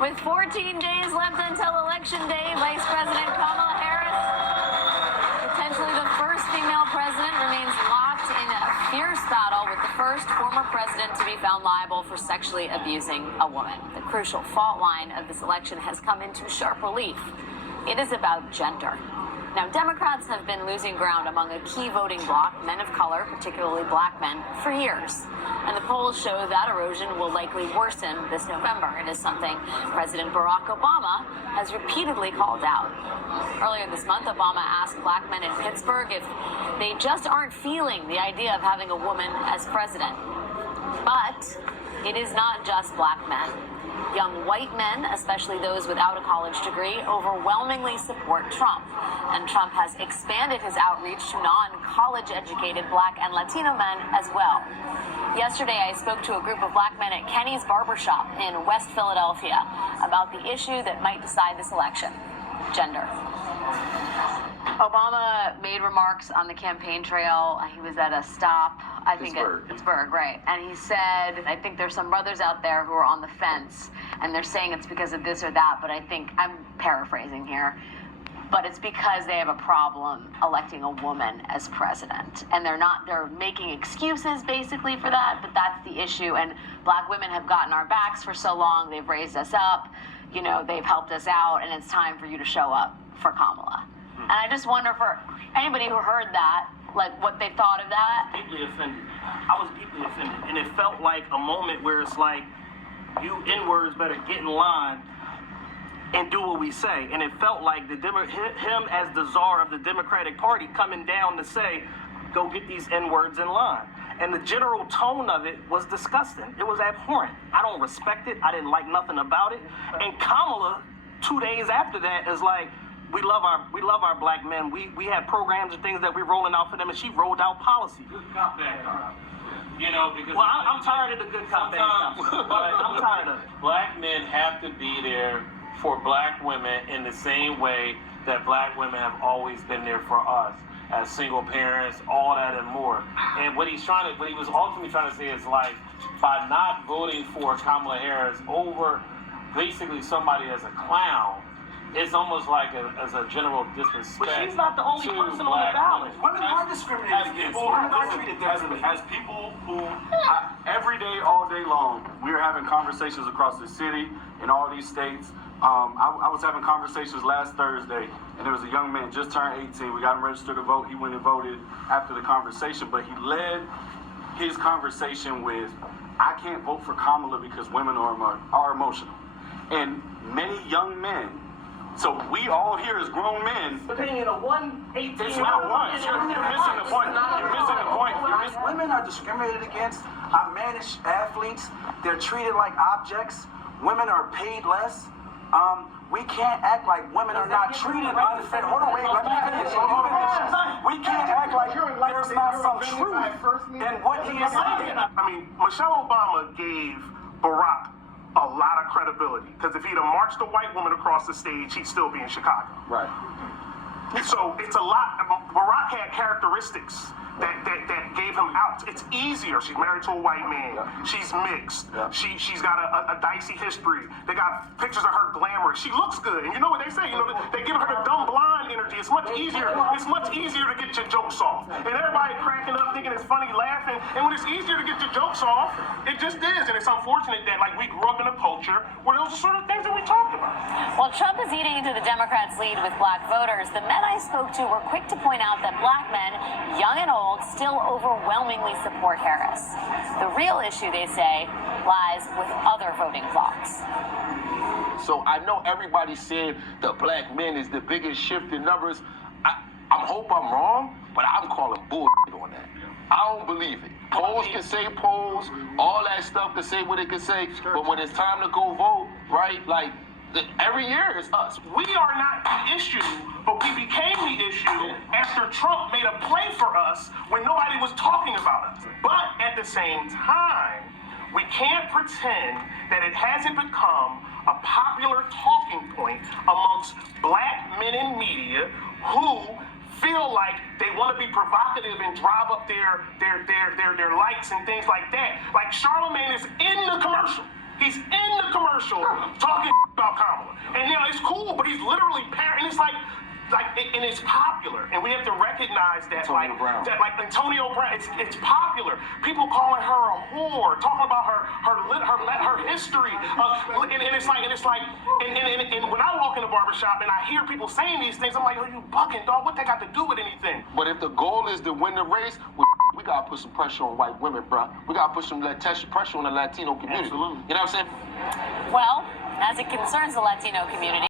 With 14 days left until Election Day, Vice President Kamala Harris, potentially the first female president, remains locked in a fierce battle with the first former president to be found liable for sexually abusing a woman. The crucial fault line of this election has come into sharp relief. It is about gender. Now, Democrats have been losing ground among a key voting bloc, men of color, particularly black men, for years. And the polls show that erosion will likely worsen this November. It is something President Barack Obama has repeatedly called out. Earlier this month, Obama asked black men in Pittsburgh if they just aren't feeling the idea of having a woman as president. But it is not just black men. Young white men, especially those without a college degree, overwhelmingly support Trump. And Trump has expanded his outreach to non-college educated black and Latino men as well. Yesterday, I spoke to a group of black men at Kenny's barbershop in West Philadelphia about the issue that might decide this election: gender. Obama made remarks on the campaign trail. He was at a stop, I think at Pittsburgh, right? And he said, I think there's some brothers out there who are on the fence, and they're saying it's because of this or that, but I think, I'm paraphrasing here, but it's because they have a problem electing a woman as president. And they're making excuses basically for that, but that's the issue. And black women have gotten our backs for so long, they've raised us up, you know, they've helped us out, and it's time for you to show up for Kamala. And I just wonder for anybody who heard that, like what they thought of that. Deeply offended. I was deeply offended. And it felt like a moment where it's like, you N-words better get in line and do what we say. And it felt like him as the czar of the Democratic Party coming down to say, go get these N-words in line. And the general tone of it was disgusting. It was abhorrent. I don't respect it. I didn't like nothing about it. And Kamala, 2 days after that, is like, we love our black men. We have programs and things that we're rolling out for them, and she rolled out policy. Good cop, bad cop. You know, because I'm tired of the good cop, bad cop. I'm tired of it. Black men have to be there for black women in the same way that black women have always been there for us as single parents, all that and more. And what he was ultimately trying to say is like, by not voting for Kamala Harris over basically somebody as a clown, it's almost like as a general disrespect. But she's not the only person on the ballot. Women are discriminated against. Women are treated differently. As people who, every day, all day long, we are having conversations across the city in all these states. I was having conversations last Thursday, and there was a young man just turned 18. We got him registered to vote. He went and voted after the conversation, but he led his conversation with, I can't vote for Kamala because women are emotional. And many young men, so we all here as grown men. But they in a 118. It's not one. You're missing the point. You're missing the point. Women are discriminated against. Our managed athletes, they're treated like objects. Women are paid less. We can't act like women are not treated unfair. Hold on, wait, let me finish. We can't act like there's not some truth in what he is saying. I mean, Michelle Obama gave Barack a lot of credibility, because if he'd have marched a white woman across the stage, he'd still be in Chicago. Right. So it's a lot. Barack had characteristics that gave him out. It's easier. She's married to a white man. Yeah. She's mixed. Yeah. She's got a dicey history. They got pictures of her glamorous. She looks good. And you know what they say? You know, they give her the dumb blonde energy. It's much easier. It's much easier to get your jokes off. And everybody cracking up, thinking it's funny, laughing. And when it's easier to get your jokes off, it just is. And it's unfortunate that like we grew up in a culture where those are sort of things that we talk about. While Trump is eating into the Democrats' lead with black voters, the men I spoke to were quick to point out that black men, young and old, still overwhelmingly support Harris. The real issue, they say, lies with other voting blocs. So I know everybody's saying the black men is the biggest shift in numbers. I hope I'm wrong, but I'm calling bullshit on that. I don't believe it. Polls can say polls, all that stuff can say what it can say, but when it's time to go vote, right, like, every year it's us. We are not the issue, but we became the issue after Trump made a play for us when nobody was talking about us. But at the same time, we can't pretend that it hasn't become a popular talking point amongst black men in media who feel like they want to be provocative and drive up their likes and things like that. Like Charlemagne is in the commercial. He's in the commercial. commercial talking about Kamala. And now it's cool, but he's literally and it's like, and it's popular, and we have to recognize that, Antonio Brown. Antonio Brown, it's popular. People calling her a whore, talking about her history, and it's like, and when I walk in the barbershop and I hear people saying these things, I'm like, oh, you bucking, dog? What they got to do with anything? But if the goal is to win the race, we gotta put some pressure on white women, bro. We gotta put some pressure on the Latino community. Absolutely. You know what I'm saying? Well, as it concerns the Latino community.